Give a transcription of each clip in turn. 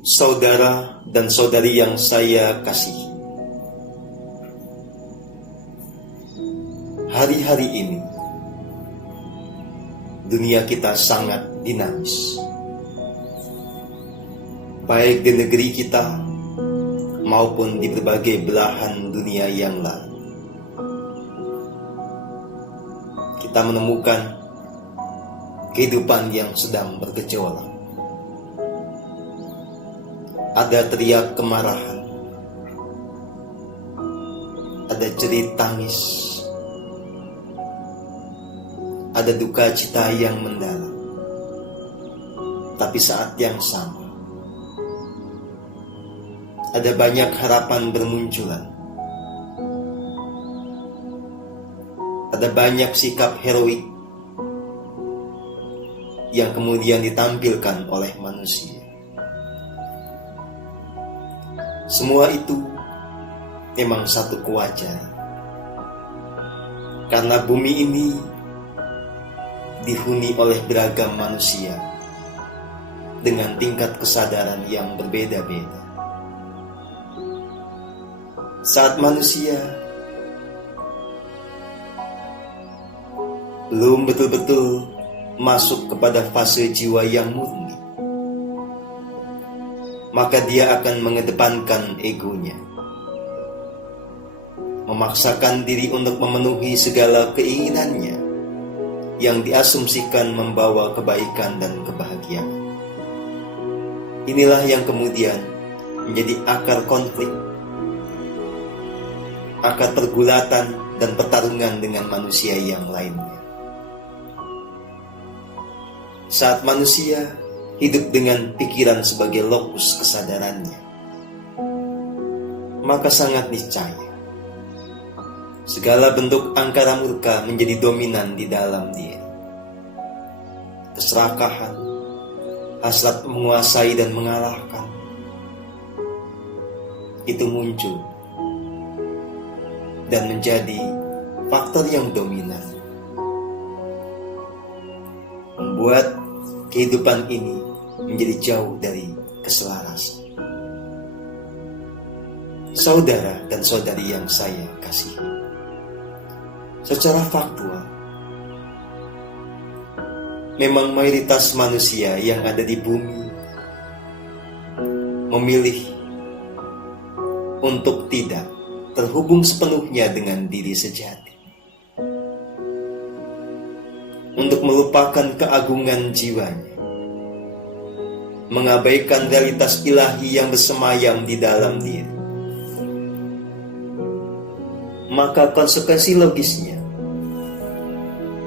Saudara dan saudari yang saya kasihi, hari-hari ini dunia kita sangat dinamis, baik di negeri kita maupun di berbagai belahan dunia yang lain. Kita menemukan kehidupan yang sedang bergejolak. Ada teriak kemarahan, ada jerit tangis, ada duka cita yang mendalam. Tapi saat yang sama, ada banyak harapan bermunculan. Ada banyak sikap heroik yang kemudian ditampilkan oleh manusia. Semua itu memang satu kewajaran, karena bumi ini dihuni oleh beragam manusia dengan tingkat kesadaran yang berbeda-beda. Saat manusia belum betul-betul masuk kepada fase jiwa yang murni, maka dia akan mengedepankan egonya, memaksakan diri untuk memenuhi segala keinginannya yang diasumsikan membawa kebaikan dan kebahagiaan. Inilah yang kemudian menjadi akar konflik, akar pergulatan dan pertarungan dengan manusia yang lainnya. Saat manusia hidup dengan pikiran sebagai lokus kesadarannya, maka sangat niscaya segala bentuk angkara murka menjadi dominan di dalam dia. Keserakahan, hasrat menguasai dan mengalahkan, itu muncul dan menjadi faktor yang dominan, membuat kehidupan ini menjadi jauh dari keselarasan. Saudara dan saudari yang saya kasihi, secara faktual, memang mayoritas manusia yang ada di bumi memilih untuk tidak terhubung sepenuhnya dengan diri sejati, untuk melupakan keagungan jiwanya, mengabaikan realitas ilahi yang bersemayam di dalam diri. Maka konsekuensi logisnya,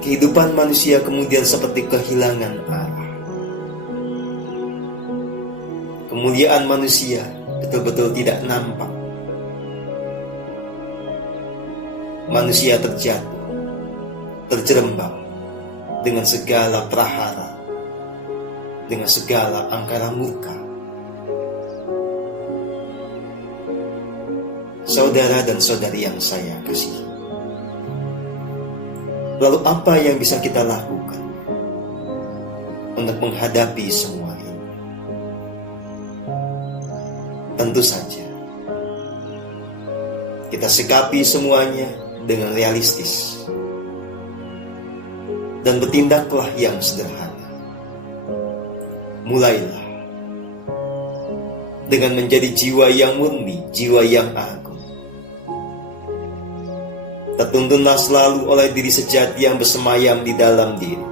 kehidupan manusia kemudian seperti kehilangan arah. Kemuliaan manusia betul-betul tidak nampak. Manusia terjatuh, terjerembab dengan segala prahara, dengan segala angkara murka. Saudara dan saudari yang saya kasihi, lalu apa yang bisa kita lakukan untuk menghadapi semua ini? Tentu saja kita sikapi semuanya dengan realistis dan bertindaklah yang sederhana. Mulailah dengan menjadi jiwa yang murni, jiwa yang agung. Tertuntunlah selalu oleh diri sejati yang bersemayam di dalam diri.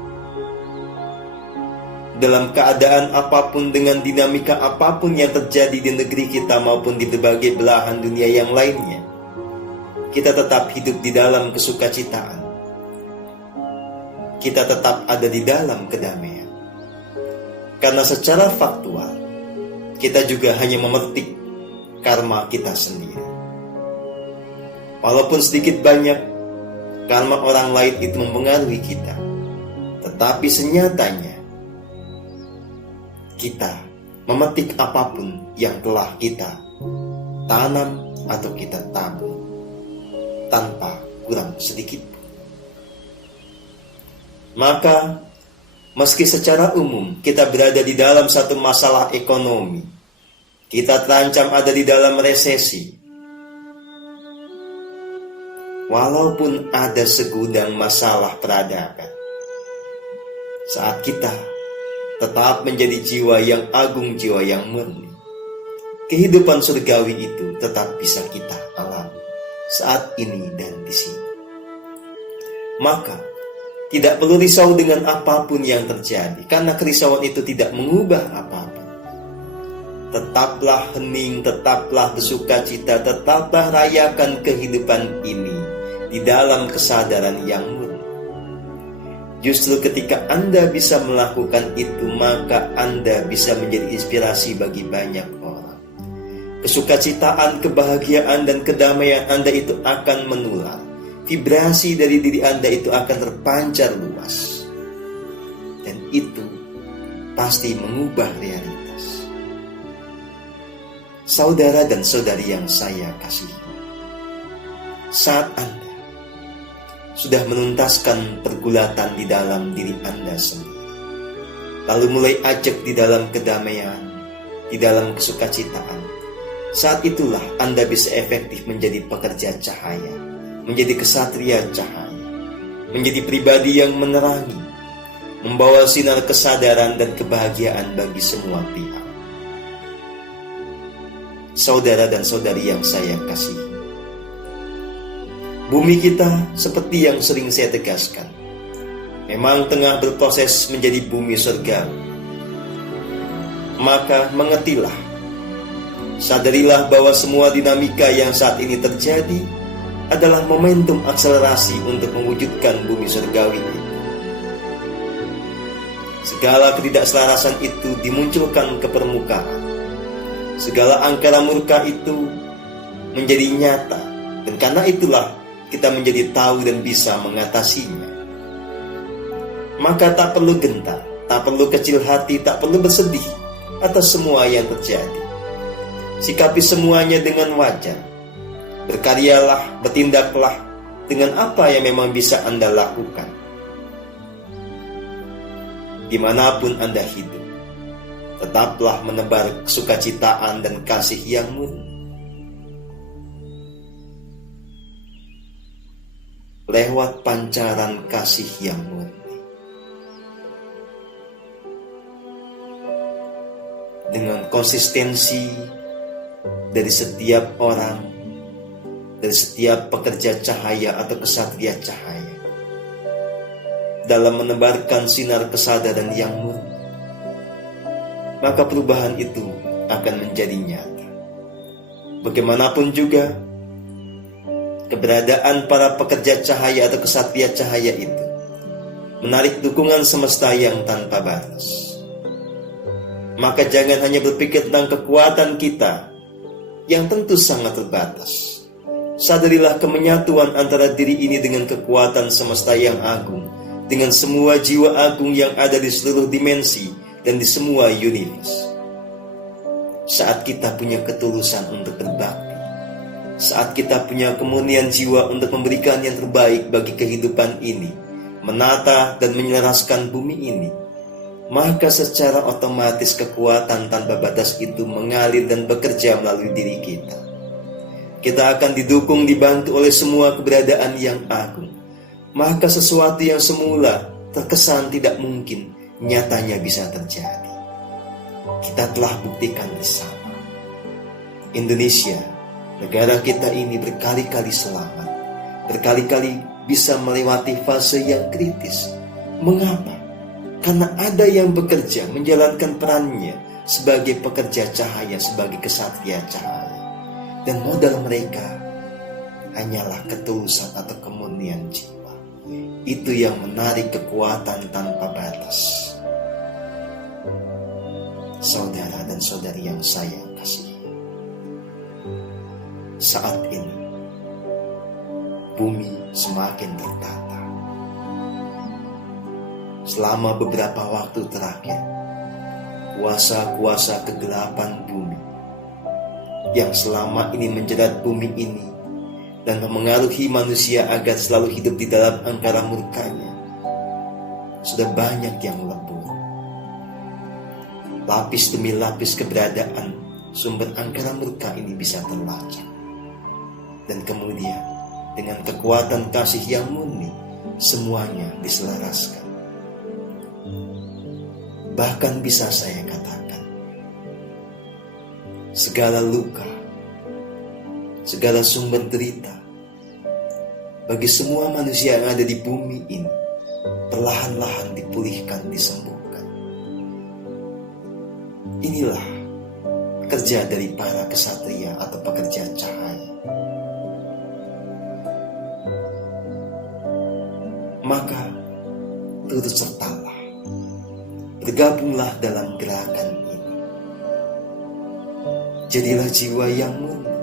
Dalam keadaan apapun, dengan dinamika apapun yang terjadi di negeri kita maupun di berbagai belahan dunia yang lainnya, kita tetap hidup di dalam kesukacitaan. Kita tetap ada di dalam kedamaian. Karena secara faktual, kita juga hanya memetik karma kita sendiri. Walaupun sedikit banyak karma orang lain itu mempengaruhi kita, tetapi senyatanya kita memetik apapun yang telah kita tanam atau kita tabur tanpa kurang sedikit pun. Maka meski secara umum kita berada di dalam satu masalah ekonomi Kita terancam ada di dalam resesi. Walaupun ada segudang masalah peradaban, saat kita tetap menjadi jiwa yang agung, jiwa yang murni, kehidupan surgawi itu tetap bisa kita alami saat ini dan di sini. Maka tidak perlu risau dengan apapun yang terjadi, karena kerisauan itu tidak mengubah apapun. Tetaplah hening, tetaplah bersukacita, tetaplah rayakan kehidupan ini di dalam kesadaran yang murni. Justru ketika Anda bisa melakukan itu, maka Anda bisa menjadi inspirasi bagi banyak orang. Kesukacitaan, kebahagiaan, dan kedamaian Anda itu akan menular. Vibrasi dari diri Anda itu akan terpancar luas. Dan itu pasti mengubah realitas. Saudara dan saudari yang saya kasihi, saat Anda sudah menuntaskan pergulatan di dalam diri Anda sendiri, lalu mulai ajak di dalam kedamaian, di dalam kesukacitaan, saat itulah Anda bisa efektif menjadi pekerja cahaya, menjadi kesatria cahaya, menjadi pribadi yang menerangi, membawa sinar kesadaran dan kebahagiaan bagi semua pihak. Saudara dan saudari yang saya kasihi, bumi kita seperti yang sering saya tegaskan, memang tengah berproses menjadi bumi surga. Maka mengertilah, sadarilah bahwa semua dinamika yang saat ini terjadi adalah momentum akselerasi untuk mewujudkan bumi surgawi itu. Segala ketidakselarasan itu dimunculkan ke permukaan. Segala angkara murka itu menjadi nyata, dan karena itulah kita menjadi tahu dan bisa mengatasinya. Maka tak perlu gentar, tak perlu kecil hati, tak perlu bersedih atas semua yang terjadi. Sikapi semuanya dengan wajar. Berkaryalah, bertindaklah dengan apa yang memang bisa Anda lakukan. Dimanapun Anda hidup, tetaplah menebar kesukacitaan dan kasih yang murni. Lewat pancaran kasih yang murni, dengan konsistensi dari setiap orang, dari setiap pekerja cahaya atau kesatria cahaya, dalam menebarkan sinar kesadaran yang murni, maka perubahan itu akan menjadi nyata. Bagaimanapun juga, keberadaan para pekerja cahaya atau kesatria cahaya itu menarik dukungan semesta yang tanpa batas. Maka jangan hanya berpikir tentang kekuatan kita yang tentu sangat terbatas. Sadarilah kemenyatuan antara diri ini dengan kekuatan semesta yang agung, dengan semua jiwa agung yang ada di seluruh dimensi dan di semua universe. Saat kita punya ketulusan untuk berbakti, saat kita punya kemurnian jiwa untuk memberikan yang terbaik bagi kehidupan ini, menata dan menyelaraskan bumi ini, maka secara otomatis kekuatan tanpa batas itu mengalir dan bekerja melalui diri kita. Kita akan didukung, dibantu oleh semua keberadaan yang agung. Maka sesuatu yang semula terkesan tidak mungkin, nyatanya bisa terjadi. Kita telah buktikan bersama. Indonesia, negara kita ini berkali-kali selamat, berkali-kali bisa melewati fase yang kritis. Mengapa? Karena ada yang bekerja menjalankan perannya sebagai pekerja cahaya, sebagai kesatria cahaya. Dan modal mereka hanyalah ketulusan atau kemurnian jiwa. Itu yang menarik kekuatan tanpa batas. Saudara dan saudari yang saya kasihi, saat ini bumi semakin tertata. Selama beberapa waktu terakhir, kuasa-kuasa kegelapan bumi yang selama ini menjerat bumi ini dan memengaruhi manusia agar selalu hidup di dalam angkara murkanya, sudah banyak yang lebur. Lapis demi lapis keberadaan sumber angkara murka ini bisa terlacak. Dan kemudian dengan kekuatan kasih yang murni, semuanya diselaraskan. Bahkan bisa saya katakan, segala luka, segala sumber derita, bagi semua manusia yang ada di bumi ini, perlahan-lahan dipulihkan, disembuhkan. Inilah kerja dari para kesatria atau pekerja cahaya. Maka turut sertalah, bergabunglah dalam gerakan ini. Jadilah jiwa yang murni.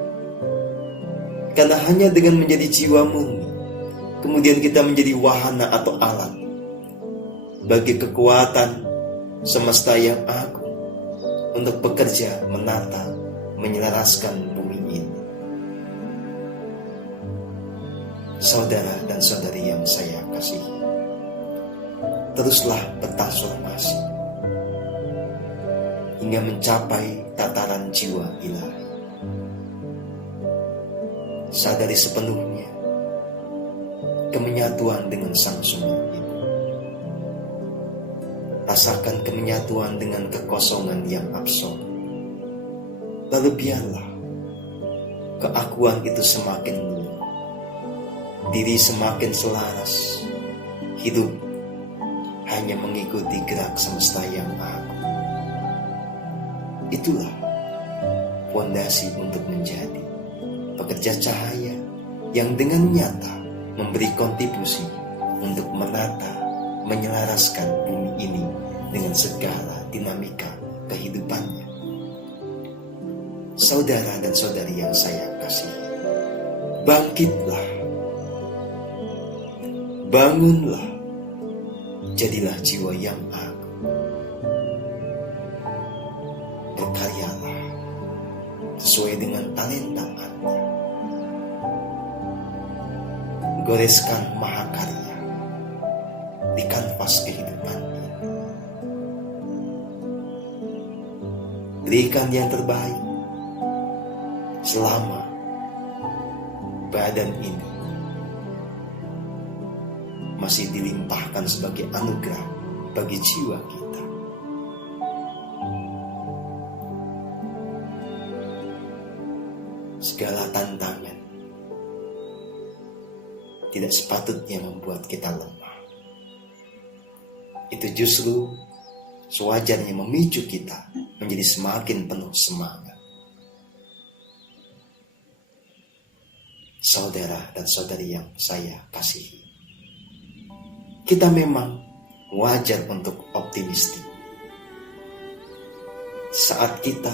Karena hanya dengan menjadi jiwa murni, kemudian kita menjadi wahana atau alat bagi kekuatan semesta yang agung untuk bekerja, menata, menyelaraskan bumi ini. Saudara dan saudari yang saya kasihi, teruslah bertransformasi hingga mencapai tataran jiwa ilahi. Sadari sepenuhnya kemenyatuan dengan Sang Sumber itu. Rasakan kemenyatuan dengan kekosongan yang absolut. Lalu biarlah keakuan itu semakin meluas, diri semakin selaras, hidup hanya mengikuti gerak semesta yang agung. Itulah fondasi untuk menjadi pekerja cahaya yang dengan nyata memberi kontribusi untuk menata, menyelaraskan bumi ini dengan segala dinamika kehidupannya. Saudara dan saudari yang saya kasihi, bangkitlah, bangunlah, jadilah jiwa yang agung. Berkaryalah sesuai dengan talenta Anda. Goreskan mahakarya di kanvas kehidupan ini. Berikan yang terbaik selama badan ini masih dilimpahkan sebagai anugerah bagi jiwa kita. Segala tantangan tidak sepatutnya membuat kita lemah. Itu justru sewajarnya memicu kita menjadi semakin penuh semangat. Saudara dan saudari yang saya kasihi, kita memang wajar untuk optimistik. Saat kita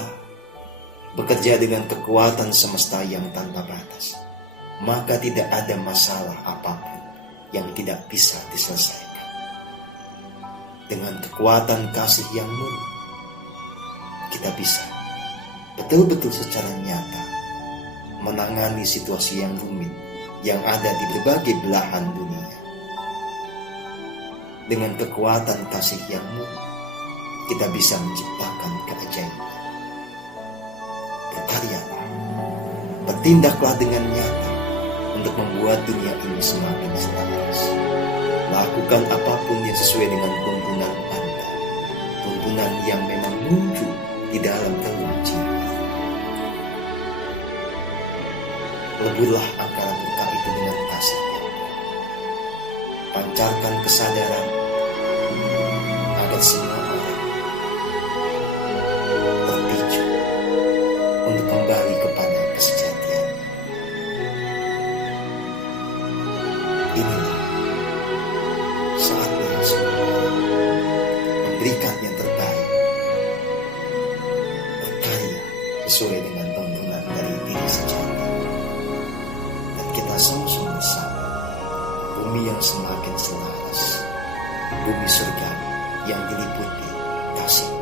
bekerja dengan kekuatan semesta yang tanpa batas, maka tidak ada masalah apapun yang tidak bisa diselesaikan. Dengan kekuatan kasih yang murni, kita bisa betul-betul secara nyata menangani situasi yang rumit yang ada di berbagai belahan dunia. Dengan kekuatan kasih yang murni, kita bisa menciptakan keajaiban. Berkaryalah, bertindaklah dengan nyata untuk membuat dunia ini semakin selaras. Lakukan apapun yang sesuai dengan tuntunan Anda, tuntunan yang memang muncul di dalam relung jiwa. Leburlah angkara murka itu dengan kasih. Pancarkan kesadaran agar semua orang terpicu untuk kembali kepada kesejatian. Inilah saatnya semua orang memberikan yang terbaik, berkarya sesuai dengan tuntunan dari diri sejati, dan kita sama-sama bersama bumi yang semakin selaras, bumi surga yang diliputi kasih.